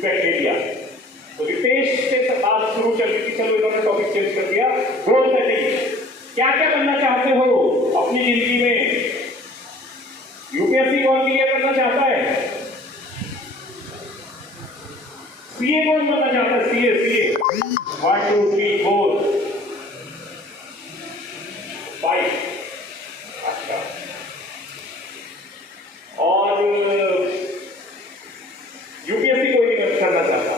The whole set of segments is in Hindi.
विकेट ले लिया। तो रितेश से बात शुरू चल रही थी, चलो इन्होंने टॉपिक चेंज कर दिया। गोल सेटिंग, क्या क्या बनना चाहते हो अपनी जिंदगी में? यूपीएससी कौन क्लियर करना चाहता है? सीए कौन बनना चाहता है? सीए 1 2 3 4 5। अच्छा, और यूपीएससी कोई नहीं करना चाहता।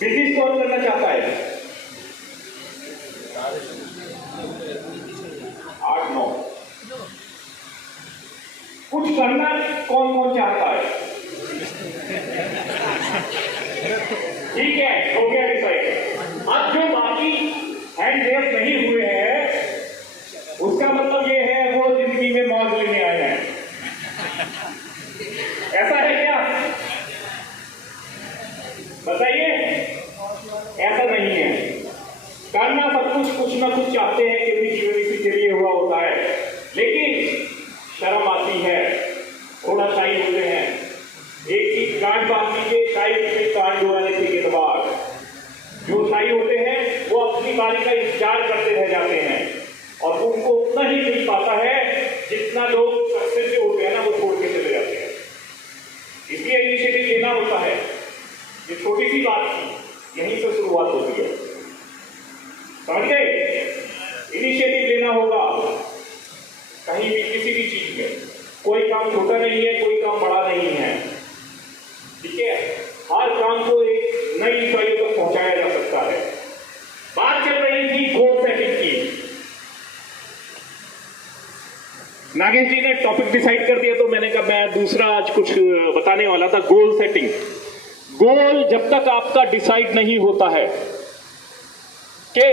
बिजनेस कौन करना चाहता है? 8 9। कुछ करना कौन कौन चाहता है? ठीक है, हो गया डिसाइड। अब जो बाकी हैंड रेस नहीं हुए हैं, उसका मतलब ये है वो जिंदगी में मौज लेने आए हैं। ऐसा है क्या? बताइए। ऐसा नहीं है। करना सब कुछ ना कुछ चाहते हैं, क्योंकि जीवन इसी के लिए हुआ होता है, लेकिन शर्म आती है, थोड़ा शाही होते हैं। एक चीज गांठ बांध लीजिए, शाही से कान डुबाने के बाद जो शाही होते हैं वो अपनी बारी का इंतजार करते रह जाते हैं, और उनको उतना ही मिल पाता है जितना लोग सक्सेस जो होते हैं ना वो छोड़ के चले जाते हैं। इसलिए इनिशिएटिव लेना होता है। ये छोटी सी बात थी, यहीं से शुरुआत होती है, समझ गए? इनिशिएटिव लेना होगा कहीं भी, किसी भी चीज में। कोई काम छोटा नहीं है, कोई काम बड़ा नहीं है, ठीक है? हर काम को एक नई ऊंचाइयों तक पहुंचाया जा सकता है। बात चल रही थी गोल सेटिंग की। नागेश जी ने टॉपिक डिसाइड कर दिया, तो मैंने कहा मैं दूसरा आज कुछ बताने वाला था, गोल सेटिंग। गोल जब तक आपका डिसाइड नहीं होता है कि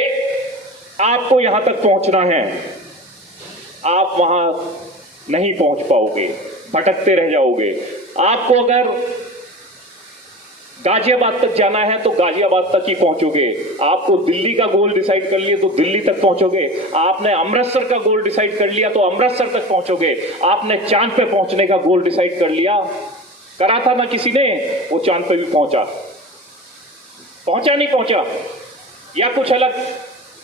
आपको यहां तक पहुंचना है, आप वहां नहीं पहुंच पाओगे, भटकते रह जाओगे। आपको अगर गाजियाबाद तक जाना है तो गाजियाबाद तक ही पहुंचोगे। आपको दिल्ली का गोल डिसाइड कर लिया तो दिल्ली तक पहुंचोगे। आपने अमृतसर का गोल डिसाइड कर लिया तो अमृतसर तक पहुंचोगे। आपने चांद पे पहुंचने का गोल डिसाइड कर लिया, करा था ना किसी ने, वो चांद पे भी पहुंचा नहीं पहुंचा, या कुछ अलग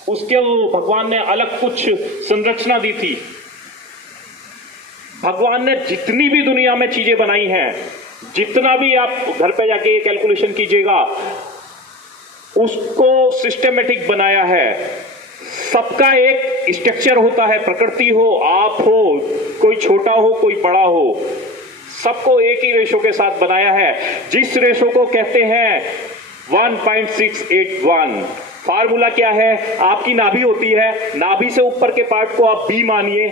उसके भगवान ने अलग कुछ संरचना दी थी। भगवान ने जितनी भी दुनिया में चीजें बनाई हैं, जितना भी आप घर पे जाके कैलकुलेशन कीजिएगा, उसको सिस्टमेटिक बनाया है। सबका एक स्ट्रक्चर होता है, प्रकृति हो, आप हो, कोई छोटा हो कोई बड़ा हो, सबको एक ही रेशो के साथ बनाया है, जिस रेशो को कहते हैं 1.681। फार्मूला क्या है? आपकी नाभि होती है, नाभि से ऊपर के पार्ट को आप बी मानिए,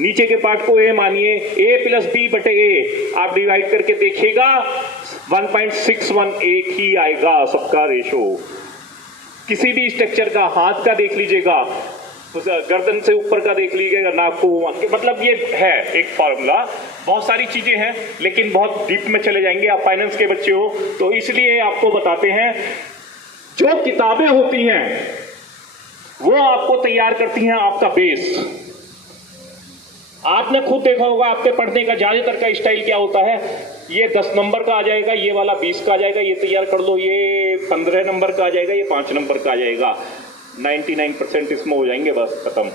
नीचे के पार्ट को ए मानिए, a प्लस बी बटे ए, आप डिवाइड करके देखिएगा 1.618 ही आएगा सबका रेशो। किसी भी स्ट्रक्चर का, हाथ का देख लीजिएगा, गर्दन से ऊपर का देख लीजिएगा, नाक को, मतलब ये है एक फार्मूला। बहुत सारी चीजें हैं, लेकिन बहुत डीप में चले जाएंगे, आप फाइनेंस के बच्चे हो तो इसलिए आपको बताते हैं। जो किताबें होती हैं वो आपको तैयार करती हैं आपका बेस। आपने खुद देखा होगा, आपके पढ़ने का ज्यादातर का स्टाइल क्या होता है? ये 10 नंबर का आ जाएगा, ये वाला 20 का आ जाएगा, ये तैयार कर लो, ये 15 नंबर का आ जाएगा, ये 5 नंबर का आ जाएगा। 99% इसमें हो जाएंगे, बस खत्म।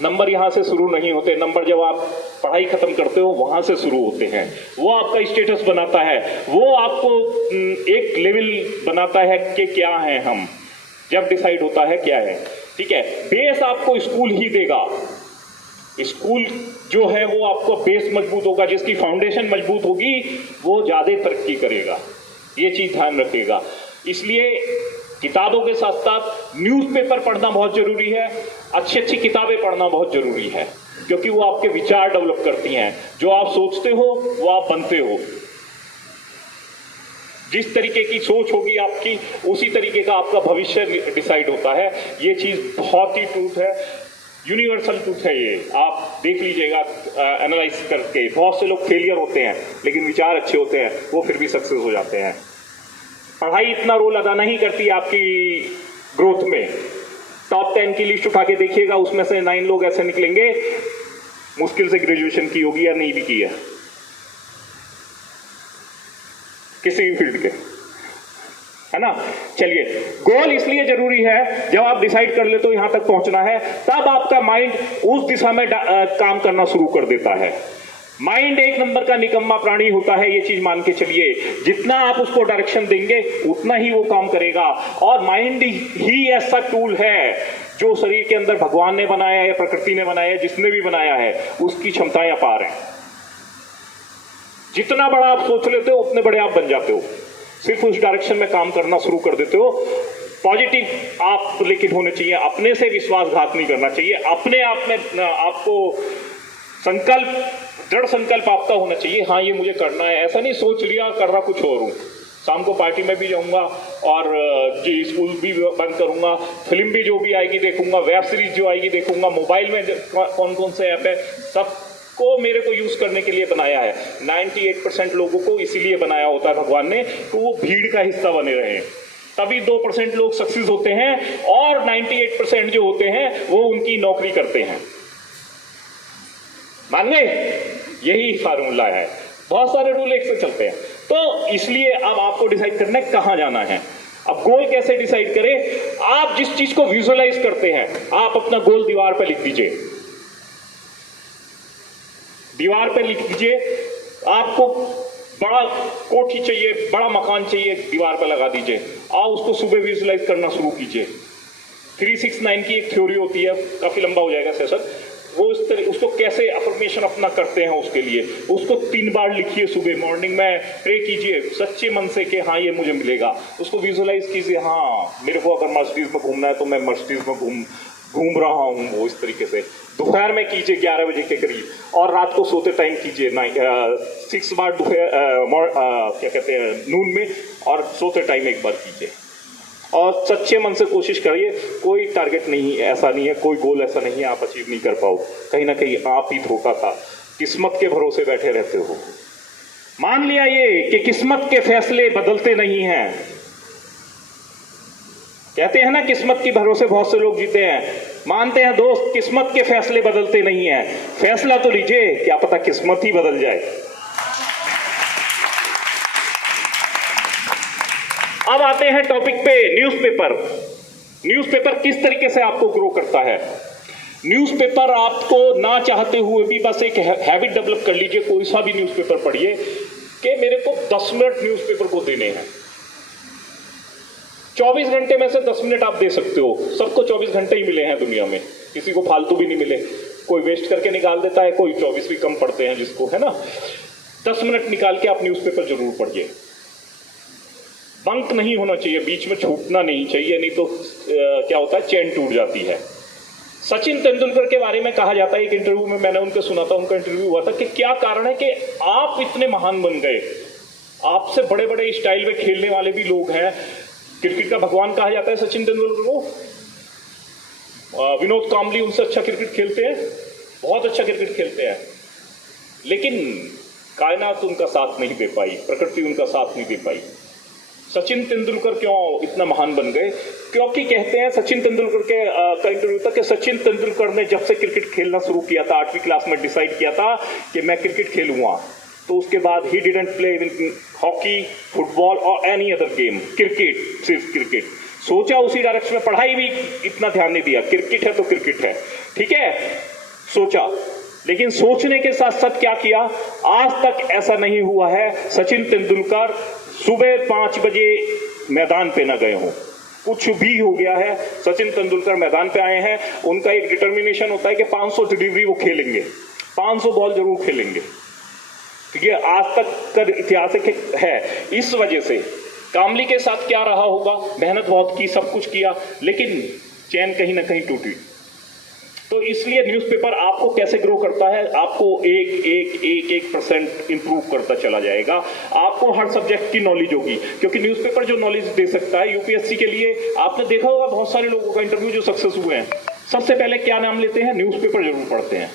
नंबर यहां से शुरू नहीं होते। नंबर जब आप पढ़ाई खत्म करते हो वहां से शुरू होते हैं। वो आपका स्टेटस बनाता है, वो आपको एक लेवल बनाता है कि क्या है हम, जब डिसाइड होता है क्या है, ठीक है? बेस आपको स्कूल ही देगा। स्कूल जो है वो आपको बेस मजबूत होगा, जिसकी फाउंडेशन मजबूत होगी वो ज्यादा तरक्की करेगा। ये चीज ध्यान रखिएगा। इसलिए किताबों के साथ साथ न्यूज़पेपर पढ़ना बहुत जरूरी है, अच्छी अच्छी किताबें पढ़ना बहुत जरूरी है, क्योंकि वो आपके विचार डेवलप करती हैं। जो आप सोचते हो वो आप बनते हो। जिस तरीके की सोच होगी आपकी, उसी तरीके का आपका भविष्य डिसाइड होता है। ये चीज बहुत ही ट्रूथ है, यूनिवर्सल ट्रूथ है। ये आप देख लीजिएगा एनालाइज करके। बहुत से लोग फेलियर होते हैं, लेकिन विचार अच्छे होते हैं, वो फिर भी सक्सेस हो जाते हैं। पढ़ाई इतना रोल अदा नहीं करती आपकी ग्रोथ में। टॉप 10 की लिस्ट उठा के देखिएगा, उसमें से 9 लोग ऐसे निकलेंगे मुश्किल से ग्रेजुएशन की होगी या नहीं भी की है किसी भी फील्ड के। है ना। चलिए, गोल इसलिए जरूरी है, जब आप डिसाइड कर ले तो यहां तक पहुंचना है, तब आपका माइंड उस दिशा में काम करना शुरू कर देता है। माइंड एक नंबर का निकम्मा प्राणी होता है, ये चीज मान के चलिए। जितना आप उसको डायरेक्शन देंगे उतना ही वो काम करेगा। और माइंड ही ऐसा टूल है जो शरीर के अंदर भगवान ने बनाया है, प्रकृति ने बनाया है, जिसने भी बनाया है उसकी क्षमताएं अपार हैं। जितना बड़ा आप सोच लेते हो उतने बड़े आप बन जाते हो, सिर्फ उस डायरेक्शन में काम करना शुरू कर देते हो। पॉजिटिव आप लेकिन होने चाहिए, अपने से विश्वासघात नहीं करना चाहिए, अपने आप में आपको संकल्प, दृढ़ संकल्प आपका होना चाहिए, हाँ ये मुझे करना है। ऐसा नहीं सोच लिया कर रहा कुछ और हूं, शाम को पार्टी में भी जाऊंगा और जी स्कूल भी बंद करूंगा, फिल्म भी जो भी आएगी देखूंगा, वेब सीरीज जो आएगी देखूंगा, मोबाइल में कौन कौन से ऐप है, सबको मेरे को यूज करने के लिए बनाया है। 98% लोगों को इसीलिए बनाया होता है भगवान ने, तो वो भीड़ का हिस्सा बने रहे, तभी 2% लोग सक्सेस होते हैं और 98% जो होते हैं वो उनकी नौकरी करते हैं। मान गए? यही फार्मूला है, बहुत सारे रूल एक से चलते हैं। तो इसलिए अब आपको डिसाइड करना है कहां जाना है। अब गोल कैसे डिसाइड करें? आप जिस चीज को विजुअलाइज करते हैं, आप अपना गोल दीवार पर लिख दीजिए, दीवार पर लिख दीजिए। आपको बड़ा कोठी चाहिए, बड़ा मकान चाहिए, दीवार पर लगा दीजिए। आप उसको सुबह विजुअलाइज करना शुरू कीजिए। 369 की एक थ्योरी होती है, काफी लंबा हो जाएगा सेशन, वो इस तरह उसको कैसे अफर्मेशन अपना करते हैं, उसके लिए उसको 3 बार लिखिए। सुबह मॉर्निंग में प्रे कीजिए सच्चे मन से कि हाँ ये मुझे मिलेगा। उसको विजुअलाइज कीजिए, हाँ मेरे को अगर मर्सिडीज में घूमना है तो मैं मर्सिडीज में घूम रहा हूँ, वो इस तरीके से। दोपहर में कीजिए 11 बजे के करीब, और रात को सोते टाइम कीजिए 6 बार दोपहर, क्या कहते हैं, नून में, और सोते टाइम 1 बार कीजिए। और सच्चे मन से कोशिश करिए। कोई टारगेट नहीं, ऐसा नहीं है, कोई गोल ऐसा नहीं है आप अचीव नहीं कर पाओ। कहीं ना कहीं आप ही धोखा था, किस्मत के भरोसे बैठे रहते हो। मान लिया ये कि किस्मत के फैसले बदलते नहीं हैं। कहते हैं ना किस्मत के भरोसे बहुत से लोग जीते हैं। मानते हैं दोस्त, किस्मत के फैसले बदलते नहीं हैं। फैसला तो लीजिए, क्या पता किस्मत ही बदल जाए। अब आते हैं टॉपिक पे, न्यूज़पेपर। न्यूज़पेपर किस तरीके से आपको ग्रो करता है? न्यूज़पेपर आपको ना चाहते हुए भी बस एक हैबिट डेवलप कर लीजिए, कोई सा भी न्यूज़पेपर पढ़िए कि मेरे को 10 मिनट न्यूज़पेपर को देने हैं। 24 घंटे में से 10 मिनट आप दे सकते हो। सबको 24 घंटे ही मिले हैं दुनिया में, किसी को फालतू भी नहीं मिले। कोई वेस्ट करके निकाल देता है, कोई 24 भी कम पढ़ते हैं जिसको, है ना। 10 मिनट निकाल के आप न्यूज़पेपर जरूर पढ़िए। बंक नहीं होना चाहिए, बीच में छूटना नहीं चाहिए, नहीं तो क्या होता है, चेन टूट जाती है। सचिन तेंदुलकर के बारे में कहा जाता है, एक इंटरव्यू में मैंने उनके सुना था, उनका इंटरव्यू हुआ था कि क्या कारण है कि आप इतने महान बन गए। आपसे बड़े बड़े स्टाइल में खेलने वाले भी लोग हैं। क्रिकेट का भगवान कहा जाता है सचिन तेंदुलकर को। विनोद कांबली उनसे अच्छा क्रिकेट खेलते हैं, बहुत अच्छा क्रिकेट खेलते हैं, लेकिन कायनात उनका साथ नहीं दे पाई, प्रकृति उनका साथ नहीं दे पाई। सचिन तेंदुलकर क्यों इतना महान बन गए? क्योंकि कहते हैं, सचिन तेंदुलकर के का इंटरव्यू था कि सचिन तेंदुलकर ने जब से क्रिकेट खेलना शुरू किया था, 8वीं क्लास में डिसाइड किया था कि मैं क्रिकेट खेलूंगा, तो उसके बाद he didn't play hockey, football और एनी अदर गेम, क्रिकेट, सिर्फ क्रिकेट। सोचा उसी डायरेक्शन में, पढ़ाई भी इतना ध्यान नहीं दिया, क्रिकेट है तो क्रिकेट है, ठीक है, सोचा। लेकिन सोचने के साथ साथ क्या किया, आज तक ऐसा नहीं हुआ है सचिन तेंदुलकर सुबह 5 बजे मैदान पे न गए हों। कुछ भी हो गया है, सचिन तेंदुलकर मैदान पे आए हैं। उनका एक डिटर्मिनेशन होता है कि 500 डिलीवरी वो खेलेंगे, 500 बॉल जरूर खेलेंगे, ठीक है। आज तक का इतिहास है। इस वजह से कामली के साथ क्या रहा होगा, मेहनत बहुत की, सब कुछ किया, लेकिन चैन कहीं ना कहीं टूटी। तो इसलिए न्यूज़पेपर आपको कैसे ग्रो करता है, आपको एक % इंप्रूव करता चला जाएगा। आपको हर सब्जेक्ट की नॉलेज होगी, क्योंकि न्यूज़पेपर जो नॉलेज दे सकता है यूपीएससी के लिए। आपने देखा होगा बहुत सारे लोगों का इंटरव्यू जो सक्सेस हुए हैं, सबसे पहले क्या नाम लेते हैं, न्यूज़पेपर जरूर पढ़ते हैं,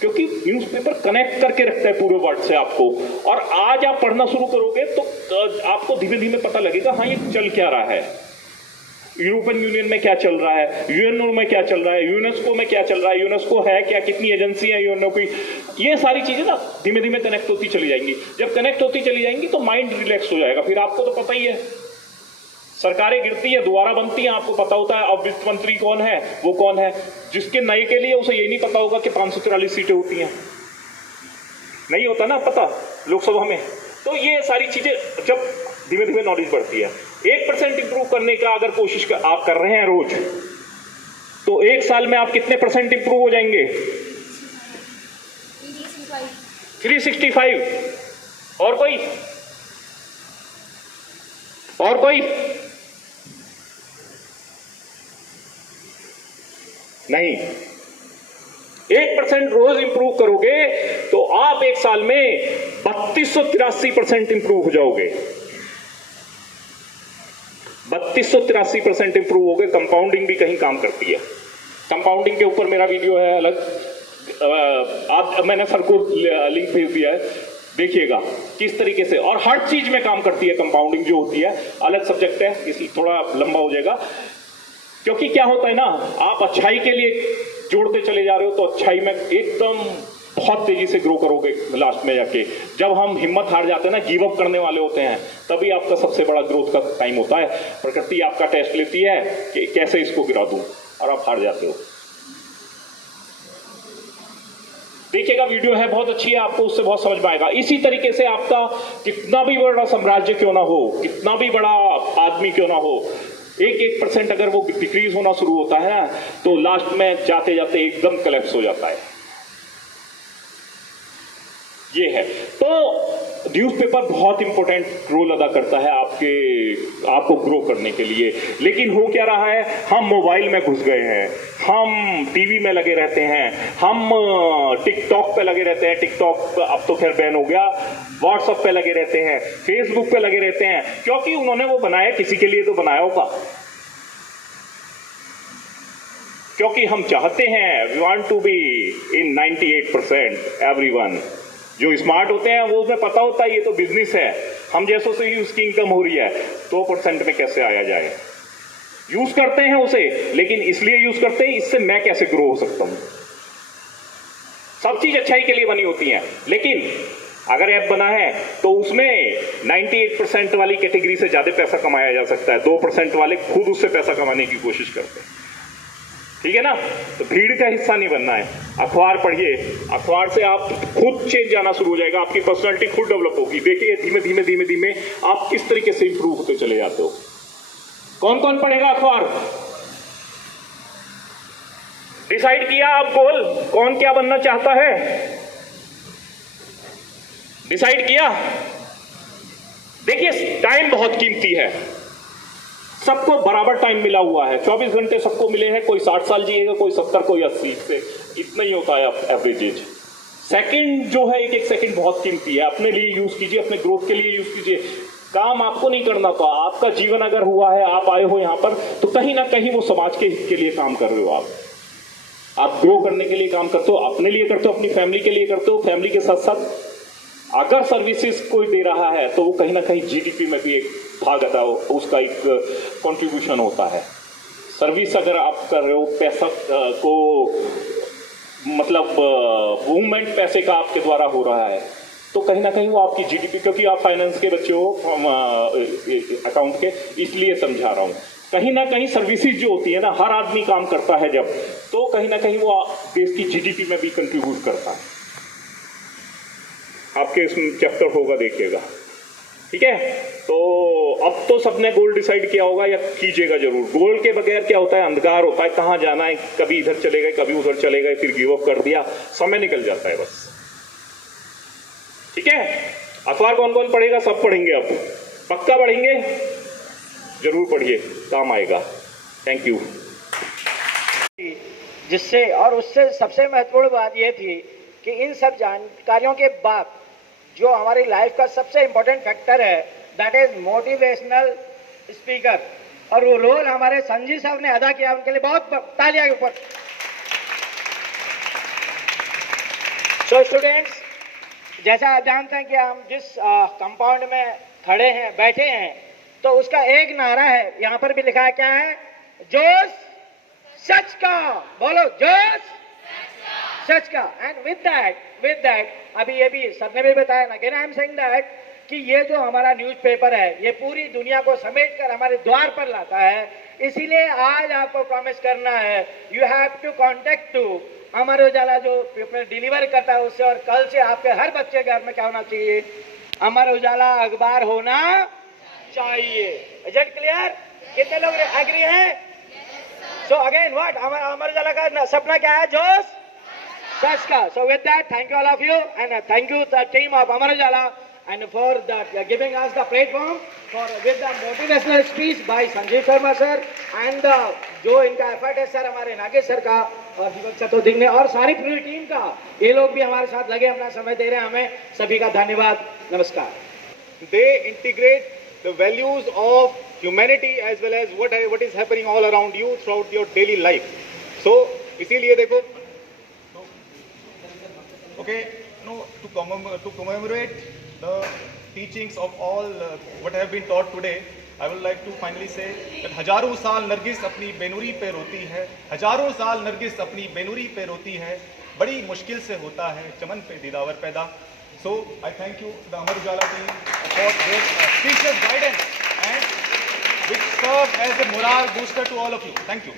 क्योंकि न्यूज़पेपर कनेक्ट करके रखता है पूरे वर्ल्ड से आपको। और आज आप पढ़ना शुरू करोगे तो आपको धीमे धीमे पता लगेगा, हाँ ये चल क्या रहा है, यूरोपियन यूनियन में क्या चल रहा है, यूएनओ में क्या चल रहा है, यूनेस्को में क्या चल रहा है, यूनेस्को है क्या, कितनी एजेंसी है यूएनओ की। ये सारी चीजें ना धीमे धीमे कनेक्ट होती चली जाएंगी। जब कनेक्ट होती चली जाएंगी तो माइंड रिलैक्स हो जाएगा। फिर आपको तो पता ही है, सरकारें गिरती है, दोबारा बनती हैं, आपको पता होता है अब वित्त मंत्री कौन है, वो कौन है। जिसके नए के लिए उसे ये नहीं पता होगा कि 544 सीटें होती हैं, नहीं होता ना पता लोकसभा में। तो ये सारी चीजें जब धीमे धीमे नॉलेज बढ़ती है, 1% इंप्रूव करने का अगर कोशिश आप कर रहे हैं रोज, तो एक साल में आप कितने % इंप्रूव हो जाएंगे? 365। और कोई? और कोई? नहीं, 1% रोज इंप्रूव करोगे तो आप एक साल में 3283% इंप्रूव हो जाओगे। 3283% इंप्रूव हो गए। कंपाउंडिंग भी कहीं काम करती है। कंपाउंडिंग के ऊपर मेरा वीडियो है अलग, आप मैंने सर को लिंक भेज दिया है, देखिएगा किस तरीके से। और हर चीज में काम करती है कंपाउंडिंग जो होती है, अलग सब्जेक्ट है, इसलिए थोड़ा लंबा हो जाएगा। क्योंकि क्या होता है ना, आप अच्छाई के लिए जोड़ते चले जा रहे हो तो अच्छाई में एकदम बहुत तेजी से ग्रो करोगे। लास्ट में जाके जब हम हिम्मत हार जाते हैं ना, गिव अप करने वाले होते हैं, तभी आपका सबसे बड़ा ग्रोथ का टाइम होता है। प्रकृति आपका टेस्ट लेती है कि कैसे इसको गिरा दूं, और आप हार जाते हो। देखिएगा, वीडियो है बहुत अच्छी है, आपको उससे बहुत समझ में आएगा। इसी तरीके से आपका कितना भी बड़ा साम्राज्य क्यों ना हो, कितना भी बड़ा आदमी क्यों ना हो, 1% अगर वो डिक्रीज होना शुरू होता है तो लास्ट में जाते जाते एकदम कोलैप्स हो जाता है। ये है। तो न्यूज़पेपर बहुत इंपॉर्टेंट रोल अदा करता है आपको ग्रो करने के लिए। लेकिन हो क्या रहा है, हम मोबाइल में घुस गए हैं, हम टीवी में लगे रहते हैं, हम टिकटॉक पे लगे रहते हैं। टिकटॉक अब तो खैर बैन हो गया। व्हाट्सएप पे लगे रहते हैं, फेसबुक पे लगे रहते हैं, क्योंकि उन्होंने वो बनाया किसी के लिए तो बनाया होगा। क्योंकि हम चाहते हैं, we want to be in 98% everyone. जो स्मार्ट होते हैं वो उसमें पता होता है ये तो बिजनेस है, हम जैसों से ही उसकी इनकम हो रही है, 2% में कैसे आया जाए। यूज करते हैं उसे, लेकिन इसलिए यूज करते हैं इससे मैं कैसे ग्रो हो सकता हूं। सब चीज अच्छाई के लिए बनी होती है, लेकिन अगर ऐप बना है तो उसमें 98% वाली कैटेगरी से ज्यादा पैसा कमाया जा सकता है। 2% वाले खुद उससे पैसा कमाने की कोशिश करते हैं, ठीक है ना। तो भीड़ का हिस्सा नहीं बनना है। अखबार पढ़िए, अखबार से आप खुद चेंज आना शुरू हो जाएगा, आपकी पर्सनालिटी खुद डेवलप होगी। देखिए धीमे धीमे धीमे धीमे आप किस तरीके से इंप्रूव होते चले जाते हो। कौन कौन पढ़ेगा अखबार? डिसाइड किया आप गोल, कौन क्या बनना चाहता है? डिसाइड किया? देखिए टाइम बहुत कीमती है, सबको बराबर टाइम मिला हुआ है, 24 घंटे सबको मिले हैं। कोई 60 साल जिएगा, कोई 70, कोई 80 से, इतना ही होता है एवरेज एज। सेकंड जो है, एक एक सेकंड बहुत कीमती है, अपने लिए यूज कीजिए, अपने ग्रोथ के लिए यूज कीजिए। काम आपको नहीं करना तो आपका जीवन अगर हुआ है, आप आए हो यहाँ पर, तो कहीं ना कहीं वो समाज के हित के लिए काम कर रहे हो। आप ग्रो करने के लिए काम करते हो, अपने लिए करते हो, अपनी फैमिली के लिए करते हो। फैमिली के साथ साथ अगर सर्विसेज कोई दे रहा है तो वो कहीं ना कहीं जीडीपी में भी एक भाग आता है, उसका एक कंट्रीब्यूशन होता है। सर्विस अगर आप कर रहे हो, पैसा को मतलब मूवमेंट पैसे का आपके द्वारा हो रहा है, तो कहीं ना कहीं वो आपकी जीडीपी, क्योंकि आप फाइनेंस के बच्चे हो, अकाउंट के, इसलिए समझा रहा हूँ। कहीं ना कहीं सर्विसेज जो होती है ना, हर आदमी काम करता है जब, तो कहीं ना कहीं वो देश की जीडीपी में भी कंट्रीब्यूट करता है। आपके इसमें चैप्टर होगा, देखिएगा, ठीक है। तो अब तो सबने गोल डिसाइड किया होगा, या कीजिएगा जरूर। गोल के बगैर क्या होता है, अंधकार होता है, कहाँ जाना है, कभी इधर चले गए, कभी उधर चले गए, फिर गिव अप कर दिया, समय निकल जाता है बस, ठीक है। अखबार कौन कौन पढ़ेगा? सब पढ़ेंगे, अब पक्का पढ़ेंगे, जरूर पढ़िए, काम आएगा। Thank you. जिससे और उससे सबसे महत्वपूर्ण बात यह थी कि इन सब जानकारियों के बाद जो हमारी लाइफ का सबसे इंपॉर्टेंट फैक्टर है, दैट इज मोटिवेशनल स्पीकर, और वो रोल हमारे संजीव साहब ने अदा किया, उनके लिए बहुत तालियां के ऊपर। सो स्टूडेंट्स, जैसा आप जानते हैं कि हम जिस कंपाउंड में खड़े हैं, बैठे हैं, तो उसका एक नारा है, यहां पर भी लिखा है, क्या है? जोश सच का, बोलो जोश सच का। एंड विद दैट अभी ये भी सर ने भी बताया ना, again I am saying that कि ये जो हमारा न्यूज़पेपर है ये पूरी दुनिया को समेटकर हमारे द्वार पर लाता है। इसीलिए आज आपको प्रॉमिस करना है, you have to contact to Amar Ujala जो पेपर डिलीवर करता है उससे, और कल से आपके हर बच्चे के घर में क्या होना चाहिए, अमर उजाला अखबार होना चाहिए। Is it clear? कितने लोग एग्री हैं? So again what, Amar Ujala का सपना क्या है? जोश सच का। So with that, thank you all of you and thank you the team of Amar Ujala and for that giving us the platform for with the motivational speech by Sanjeev Sharma sir and जो इनका एफर्ट है सर हमारे नागेश सर का और दीपक चतुर्दिक ने और सारी पूरी टीम का, ये लोग भी हमारे साथ लगे अपना समय दे रहे हैं हमें, सभी का धन्यवाद। नमस्कार। They integrate the values of humanity as well as what is happening all around you throughout your daily life. So इसीलिए देखो, okay, no, to commemorate the teachings of all what have been taught today, I would like to finally say that हजारों साल नरगिस अपनी बेनुरी पे रोती है, हजारों साल नरगिस अपनी बेनुरी पे रोती है, बड़ी मुश्किल से होता है चमन पे दीदावर पैदा। So I thank you the Amar Ujala team for their precious guidance and which serve as a morale booster to all of you. Thank you.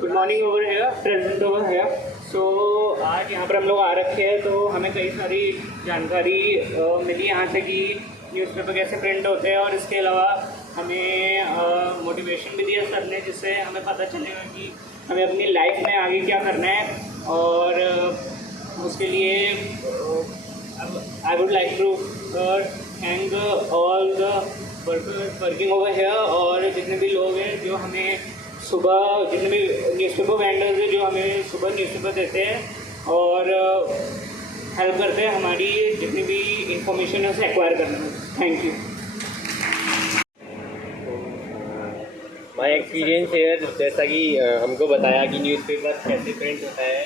Good morning over है, प्रेजेंट ओवर है। सो आज यहाँ पर हम लोग आ रखे हैं तो हमें कई सारी जानकारी मिली यहाँ से कि न्यूज़पेपर कैसे प्रिंट होते हैं, और इसके अलावा हमें मोटिवेशन भी दिया सर ने, जिससे हमें पता चलेगा कि हमें अपनी लाइफ में आगे क्या करना है। और उसके लिए I would like to thank all the workers working over here, और जितने भी लोग हैं जो हमें सुबह, जितने भी न्यूज़पेपर वेंडर्स हैं जो हमें सुबह न्यूज़पेपर देते हैं और हेल्प करते हैं हमारी जितनी भी इंफॉर्मेशन है उसे एक्वायर करने में। Thank you. My experience here, जैसा कि हमको बताया कि न्यूज़पेपर कैसे प्रिंट होता है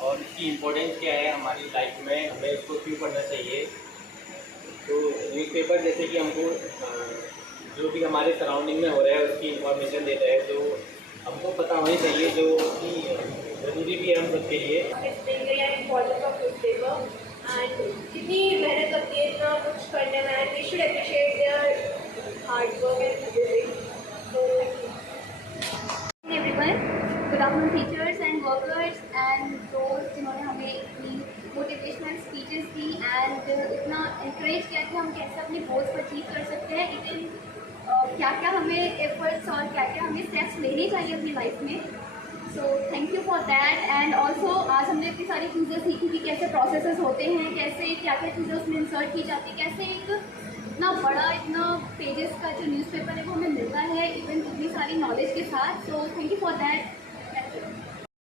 और उसकी इम्पोर्टेंस क्या है हमारी लाइफ में, हमें उसको क्यों पढ़ना चाहिए। तो न्यूज़पेपर जैसे कि हमको जो भी हमारे सराउंडिंग में हो रहा है उसकी इंफॉर्मेशन देता है, तो हमको पता होनी चाहिए, जो कि ज़रूरी भी है हम सबके लिए। इम्पोर्टेंस ऑफ न्यूज़पेपर एंड कितनी मेहनत लगती है इतना कुछ करने में, and we should appreciate their hard work and everything. Everyone, good afternoon teachers and workers and दोस्त जिन्होंने हमें इतनी मोटिवेशनल स्पीचेस दी एंड इतना इंकरेज किया कि हम कैसे अपने गोल्स को अचीव कर सकते हैं, इवन क्या क्या हमें एफर्ट्स और क्या क्या हमें स्टेप्स लेने चाहिए अपनी लाइफ में। So thank you for that. And also आज हमने इतनी सारी चीज़ें सीखी कि कैसे प्रोसेसेस होते हैं, कैसे क्या क्या चीज़ें उसमें इंसर्ट की जाती है, कैसे एक इतना बड़ा, इतना पेजेस का जो न्यूज़पेपर है वो हमें मिलता है इवन इतनी सारी नॉलेज के साथ। So thank you for that.